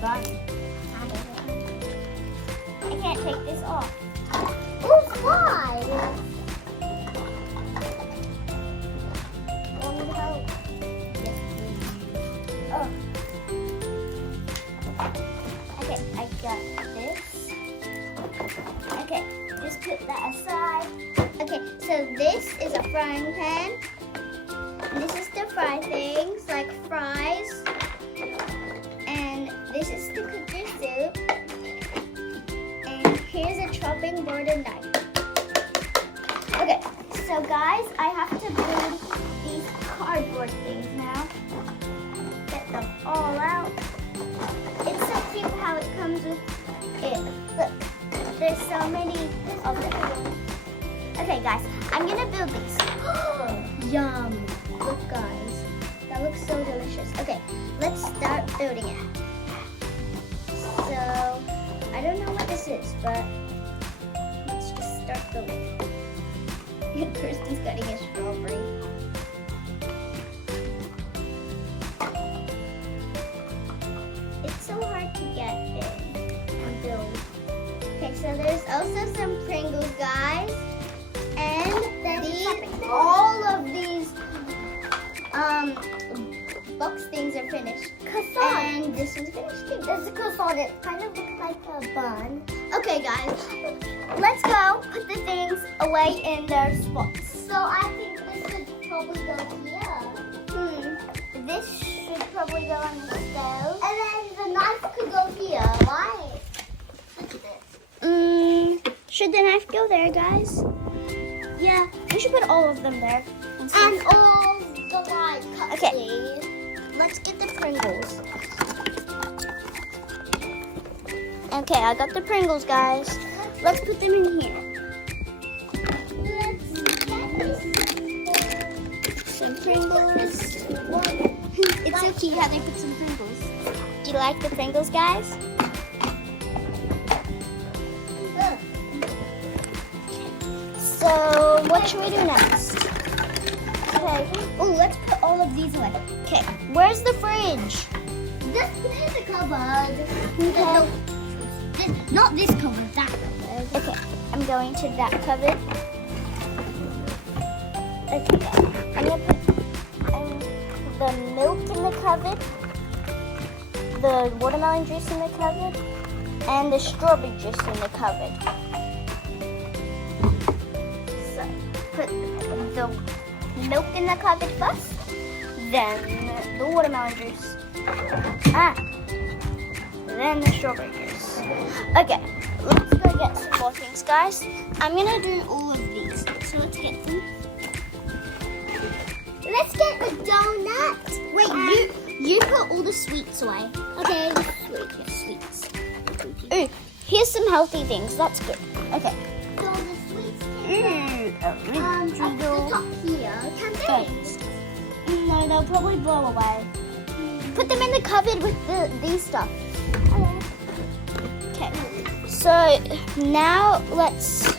bun. I can't take this off. Oh, why? Want me to help? Yes, please. Oh. Okay, I got this. Okay, just put that aside. Okay, so this is a frying pan. This is to fry things like fries. And this is to cook your soup. And here's a chopping board and knife. Okay, so guys, I have to build these cardboard things now. Get them all out. It's so cute how it comes with it. Look, there's so many of them. Okay, guys, I'm gonna build these. Yum. Look, guys, that looks so delicious. Okay, let's start building it. So, I don't know what this is, but let's just start building. Kristen's cutting a strawberry. It's so hard to get in and build. Okay, so there's also some Pringles, guys. And all of these box things are finished. Croissant. And this one's finished too. There's a croissant. It kind of looks like a bun. Okay, guys, let's go put the things away in their spots. So I think this should probably go here. This should probably go on the stove. And then the knife could go here. Why? Look at this. Should the knife go there, guys? Yeah, we should put all of them there. And all the like cutlery. Okay. Let's get the Pringles. Okay, I got the Pringles, guys. Let's put them in here. Let's get this. Some Pringles. It's so cute how they put some Pringles. Do you like the Pringles, guys? So, what should we do next? Okay. Oh, let's put all of these away. Okay. Where's the fridge? Just put it in the cupboard. Okay. Not this cupboard, that cupboard. Okay. I'm going to that cupboard. Okay. I'm gonna put the milk in the cupboard, the watermelon juice in the cupboard, and the strawberry juice in the cupboard. So, put the milk in the cupboard first, then the watermelon juice, then the strawberry juice. Okay, let's go get some more things, guys. I'm gonna do all of these, so let's get them. Let's get the donut. Wait, you put all the sweets away. Okay. Sweets. Ooh, here's some healthy things. That's good. Okay. So the sweets Up the top here. Can they? No, they'll probably blow away. Put them in the cupboard with these stuff. Okay. So now let's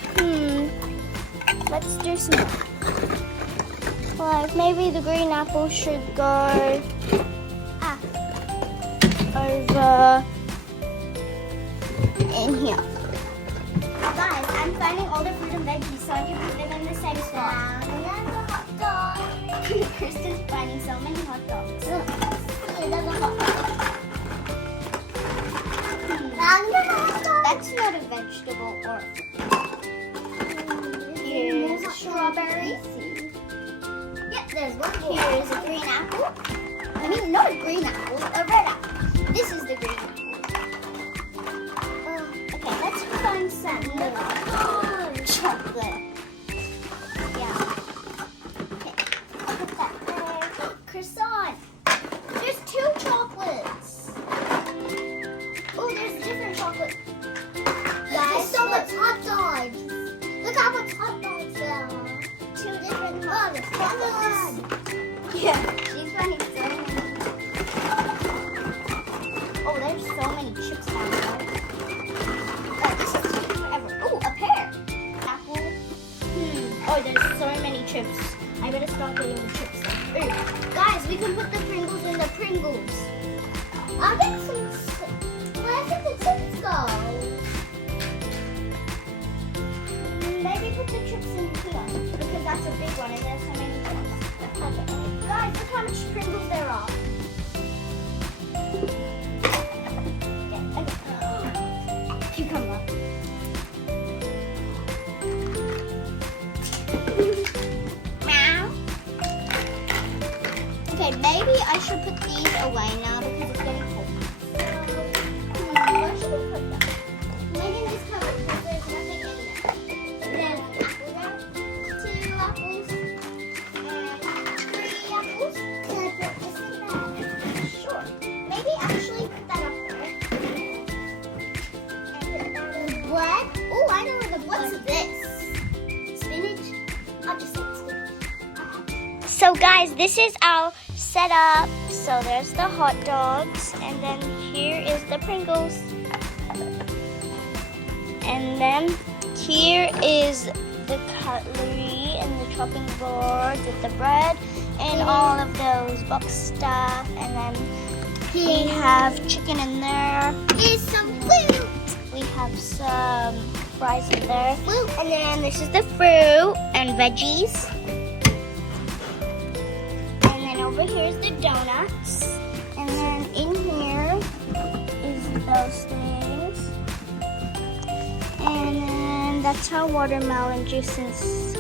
do some more. Like maybe the green apple should go over in here. Guys, I'm finding all the fruit and veggies so I can put them in the same spot. And then the hot dog. Kristen's finding so many hot dogs. And then the hot dog. And the hot dog. That's not a vegetable or here's a strawberry. Yep, there's one more. Here's a green apple. I mean, not a green apple, a red apple. This is the green apple. Okay, let's find some more chocolate. Yeah. Okay, I'll put that there. Croissant. There's 2 chocolates. Oh, there's different chocolate. There's so much hot dogs. Look how much hot dogs there are. 2 different Oh, chocolates. come on. Yeah, she's finding so many. Oh, there's so many chips down there. Oh, this is taking forever. Oh, a pear. Apple. Oh, there's so many chips. I better stop getting the chips then. Ooh. Guys, we can put the Pringles in the Pringles. I'll get some Where did the chips go? Maybe put the chips in here because that's a big one and there's so many chips. Okay. Guys, look how much Pringles there are. Okay. Cucumber. Meow. Okay, maybe I should put these away now because it's getting cold. Where should we put them? Maybe in this cupboard because there's nothing in there. There's an apple there, 2 apples, and 3 apples. Can I put this in there? Sure. Maybe actually put that up there. And put that in Bread. Oh, I know where the What's this? spinach. I'll just say spinach. So guys, this is our setup. So there's the hot dogs, and then here is the Pringles. And then here is the cutlery and the chopping board with the bread and all of those box stuff. And then we have chicken in there. Here's some fruit. We have some fries in there. And then this is the fruit and veggies. And then over here is the donuts. And then in here is those things. And then that's our watermelon juice and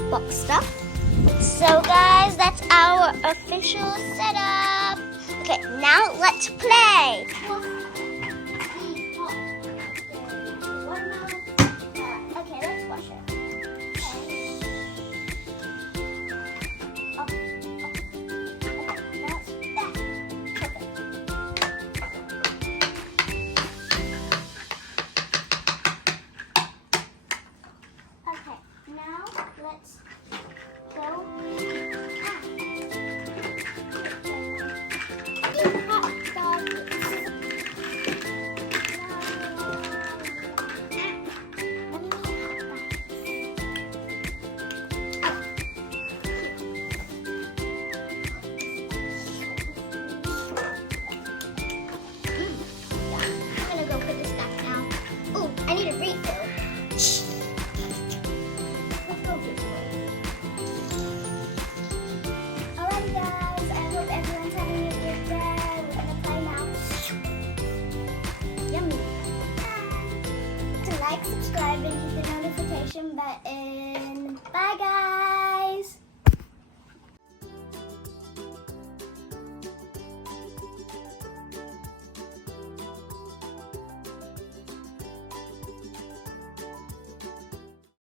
box stuff. So guys, that's our official setup. Okay, now let's play. Okay, let's wash it. Okay, now let's go. I'm gonna go put this back now. Ooh, I need a refill. Let's go refill. Alright guys, I hope everyone's having a good day. We're gonna play now. Yummy. To like, subscribe, and hit the notification button.